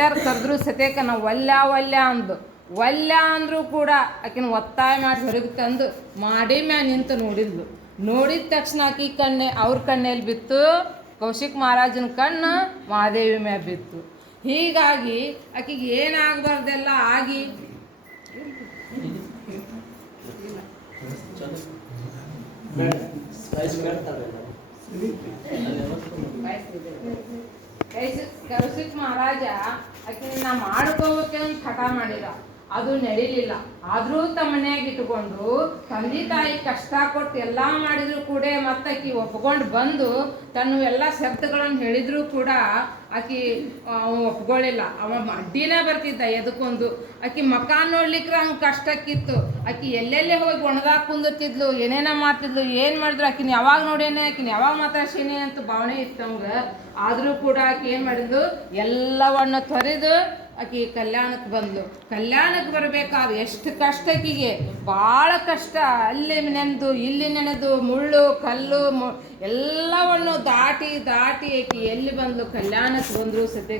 ಕರೆದ್ರು ಸತ್ಯಕ ನಾವು ಒಲ್ಯ ಅಂದ್ರು ಕೂಡ ಆಕಿನ ಒತ್ತಾಯ ಮಾಡಿ ಹೊರಗೆ ತಂದು ಮಾಡಿ ಮ್ಯಾ ನಿಂತು ನೋಡಿದ್ಲು. ನೋಡಿದ ತಕ್ಷಣ ಆಕಿ ಅವ್ರ ಕಣ್ಣಲ್ಲಿ ಬಿತ್ತು, ಕೌಶಿಕ್ ಮಹಾರಾಜನ ಕಣ್ಣು ಮಹಾದೇವಿ ಮ್ಯಾ ಬಿತ್ತು. ಹೀಗಾಗಿ ಆಕಿಗೆ ಏನಾಗಬಾರ್ದೆಲ್ಲ ಆಗಿ ಕೌಶಿಕ್ ಮಹಾರಾಜ ಆಕಿನ ಮಾಡ್ಕೋಬೇಕೆ ಅಂತ ಹಠ ಮಾಡಿದ, ಅದು ನಡೀಲಿಲ್ಲ. ಆದರೂ ತಮ್ಮ ಮನ್ಯಾಗ ಇಟ್ಕೊಂಡು ತಂದೆ ತಾಯಿ ಕಷ್ಟ ಕೊಟ್ಟು ಎಲ್ಲ ಮಾಡಿದ್ರು ಕೂಡ ಮತ್ತಾಕಿ ಒಪ್ಕೊಂಡು ಬಂದು ತನ್ನ ಎಲ್ಲ ಶಬ್ದಗಳನ್ನು ಹೇಳಿದ್ರು ಕೂಡ ಆಕಿ ಒಪ್ಕೊಳ್ಳಿಲ್ಲ. ಅವ ಅಡ್ಡಿನೇ ಬರ್ತಿದ್ದ ಎದಕ್ಕೊಂದು. ಆಕಿ ಮಕ ನೋಡ್ಲಿಕ್ರೆ ಹಂಗೆ ಕಷ್ಟಕ್ಕಿತ್ತು. ಆಕಿ ಎಲ್ಲೆಲ್ಲೇ ಹೋಗಿ ಒಣದಾಗ ಕುಂದಿರ್ತಿದ್ಲು, ಏನೇನ ಮಾಡ್ತಿದ್ಲು, ಏನು ಮಾಡಿದ್ರು ಆಕಿನ ಯಾವಾಗ ನೋಡೇನೆ, ಆಕಿನ ಯಾವಾಗ ಮಾತಾಡ್ಸೇನೆ ಅಂತ ಭಾವನೆ ಇತ್ತು ಅವಂಗೆ. ಆದರೂ ಕೂಡ ಆಕಿ ಏನು ಮಾಡಿದ್ಲು, ಎಲ್ಲವನ್ನು ತೊರೆದು ಆಕಿ ಕಲ್ಯಾಣಕ್ಕೆ ಬಂದ್ಲು. ಕಲ್ಯಾಣಕ್ಕೆ ಬರಬೇಕಾದ್ರೆ ಎಷ್ಟು ಕಷ್ಟ ಆಕಿಗೆ, ಭಾಳ ಕಷ್ಟ. ಅಲ್ಲಿ ನೆನೆದು ಇಲ್ಲಿ ನೆನೆದು ಮುಳ್ಳು ಕಲ್ಲು ಎಲ್ಲವನ್ನು ದಾಟಿ ಆಕಿ ಎಲ್ಲಿ ಬಂದ್ಲು, ಕಲ್ಯಾಣಕ್ಕೆ ಬಂದರು ಸತೆ.